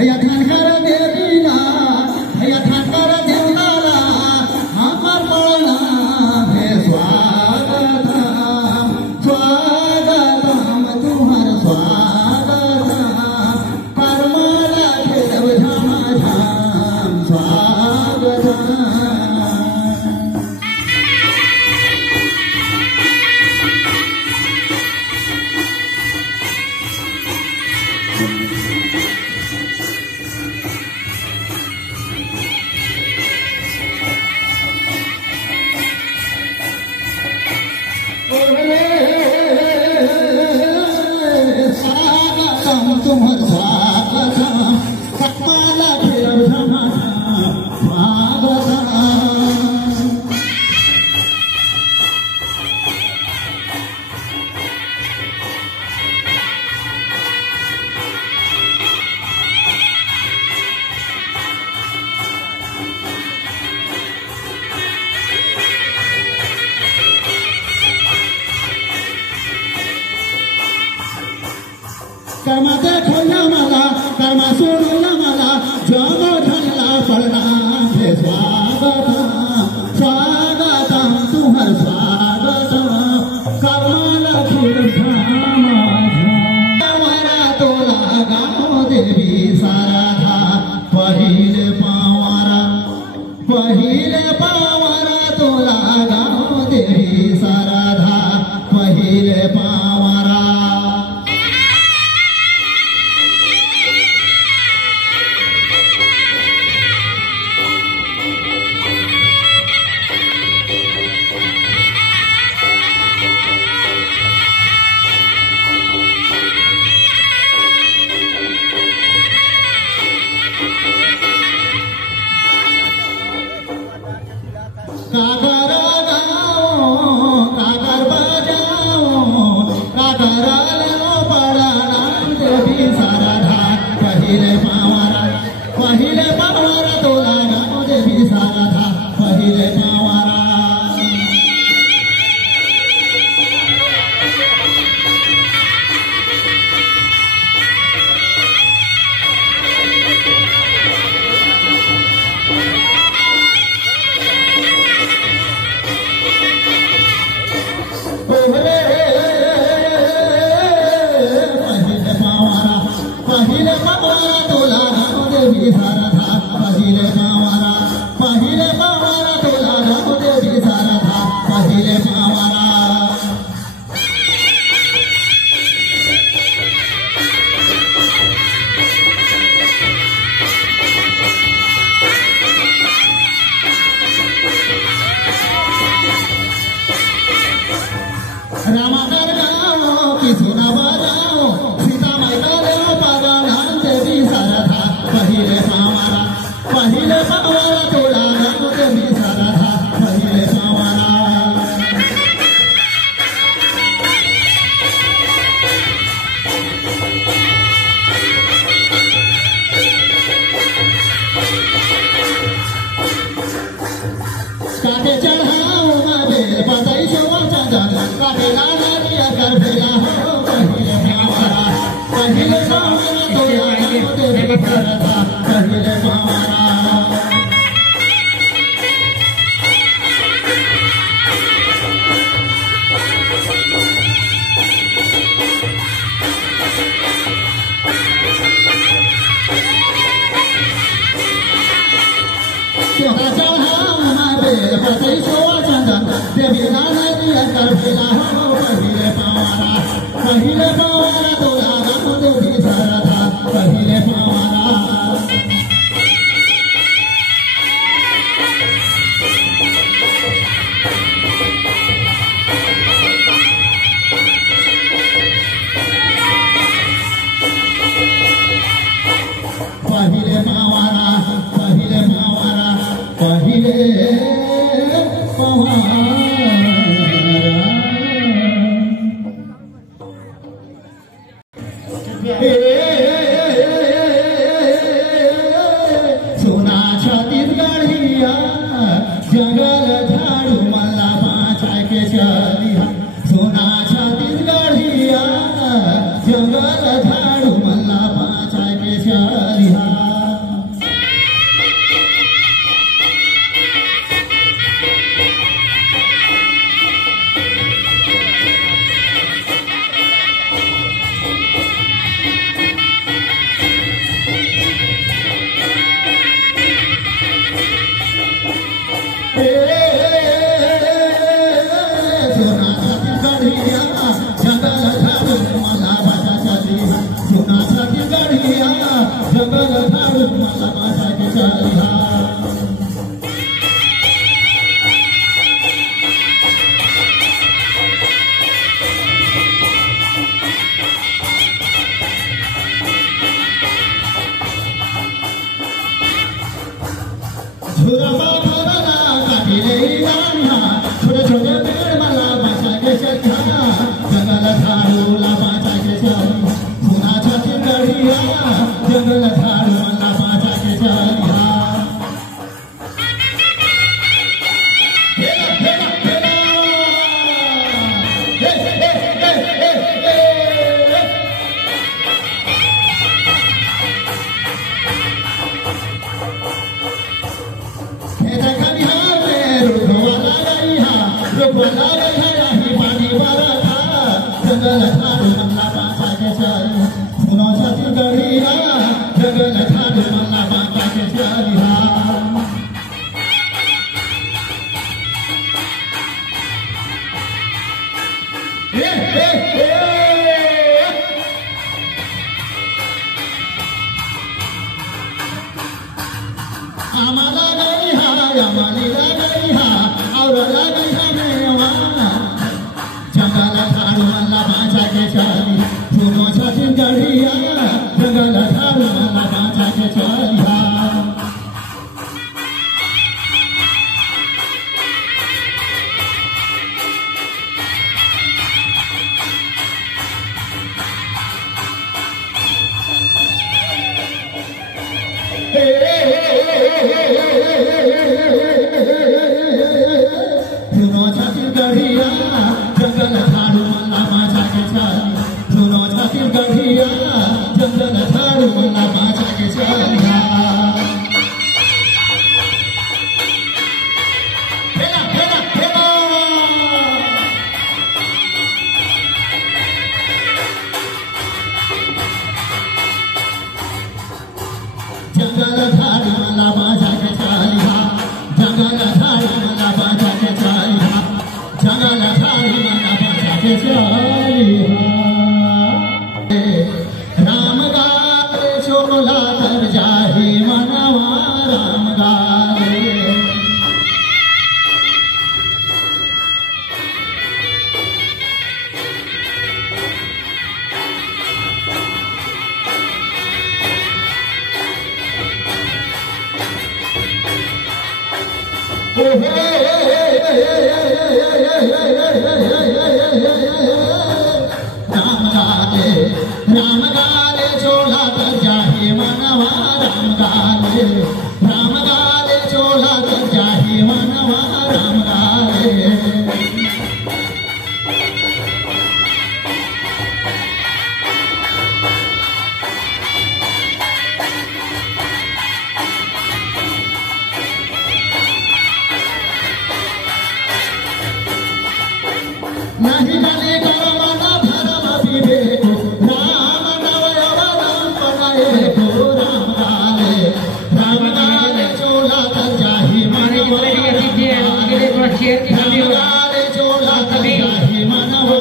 भैया ठानकर देवीला भैया ठानकर देवताला हमर प्रणाम हे स्वागतम स्वागतम तुम्हार स्वागतम परमाला देव धाम धाम स्वागतम तुम्हार स्वागतम पकवाला फिर स्वागतम कर्मा देखोया मला कर्मा सोडूया मला जग झाला परिणाम हे स्वागतम स्वागतम तुम्हार स्वागतम कर्माला फिर धामारा तोला गाव देवी साराधा पहिले पावारा तोला गाव देवी साराधा पहिले पावारा काकर गाओ काकर बजाओ काकर लो पडानाम देवी साराधा पहिले पावारा तोला गाव देवी साराधा पहिले पावारा पहिले पावारा तोला गाव देवी साराधा पहिले पावारा तोला गाव देवी साराधा पहिले पावारा रामाकर गाओ किसुना बजाओ सीता माता देव पागनाम देवी साराधा पहिले पावारा तोला गाव देवी साराधा पहिले पावारा काटे चढ़ाओ मैं बेल पतई सोवा चंदन काटे लाना दिया कर भेला हो पहिले पावारा तोला गाव देवी साराधा पहिले पावारा बेल पतई सोवा चंदन देवी नाना दिया कर भेला हो पहिले पावारा तोला गाव देवी साराधा पहिले पावारा सोना छत्तीसगढ़िया जंगल झाड़ू मल्ला बाँचाय के चलिया सोना छत्तीसगढ़िया जंगल झाड़ू मल्ला बाँचाय के चलिया झुरपा फुलला काठीले दांडा छोटे छोटे पेड़ मला बांचाके छत्या जंगल झाडूला बांचाके छत्या फुलाच्या चिंगडिया जंगल झाडू मला बांचाके छत्या जंगल झाडू मला बांचाके छत्या फुलाच्या चिंगडिया जंगल झाडू मला बांचाके छत्या आम्हाला गई हा और गई हा मेवा जंगल झाडू मला बांचाके छत्या फुलाच्या चिंगडिया जंगल झाडू मला बांचाके छत्या फुलाच्या चिंगडिया जंगल झाडू मला बांचाके छत्या फुलाच्या चिंगडिया जंगल झाडू मला बांचाके छत्या जंगल झाडू मला बांचाके छत्या जंगल झाडू मला बांचाके छत्या जंगल झाडू मला बांचाके छत्या राम गाले चोला तर जाही मनवा राम गाले राम गाले चोला तर जाही मनवा राम गाले चोला तर जाही मनवा राम गाले नाही जाने करमाना धर्म विवेको राम नवयवरम बनाएको राम गाले चोला तर जाही मनवा राम गाले चोला तर जाही मनवा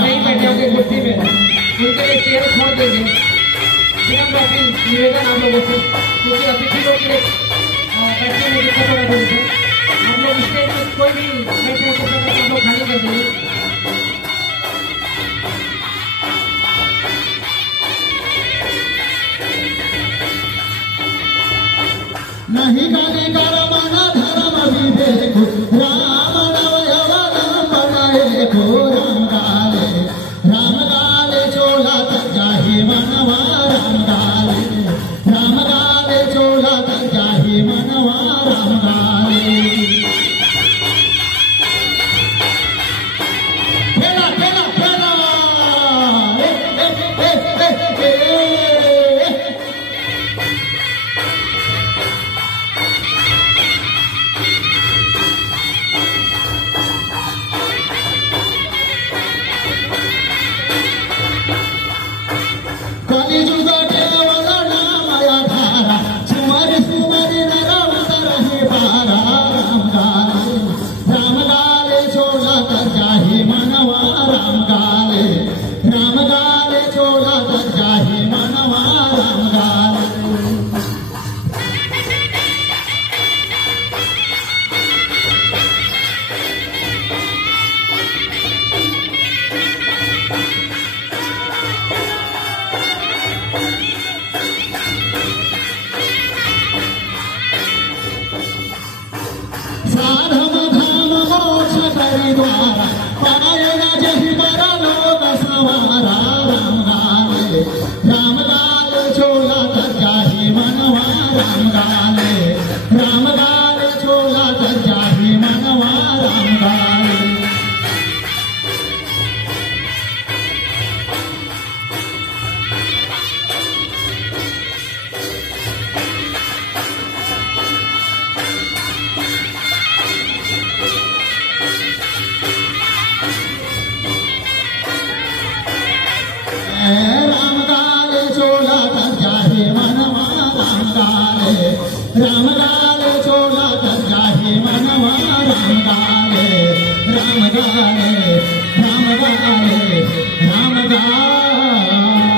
नहीं बैठे होंगे कुर्सी में उनके लिए चेयर छोड़ देंगे नियम बाकी निवेदन आप लोगों से क्योंकि अतिथि लोग के बैठने में दिक्कत हो रही है हम लोग स्टेज में कोई भी बैठने को हम लोग खाली कर देंगे नहीं गाने करमाना धर्म विवेको राम नवयवरम बनाएको राम गाले चोला तर जाही मनवा राम गाले चोला तर जाही मनवा राम गाले फेला फेला फेला कलिजुग केवल नामया धारा सुमरि सुमरि नर उतरहि पारा राम गाले चोला तर जाही मनवा राम गाले चोला तर जाही मनवा राम गाले द्वारा पाय राजे ही बरा लोक सवारा राम गाले छोला तर्जा ही मनवा राम गाले छोला तर्जा ही मनवा राम गाले छोला तर्जा ही मनवा राम गाले छोला तर्जा ही मनवा राम गाले राम गाले राम गाले राम गाले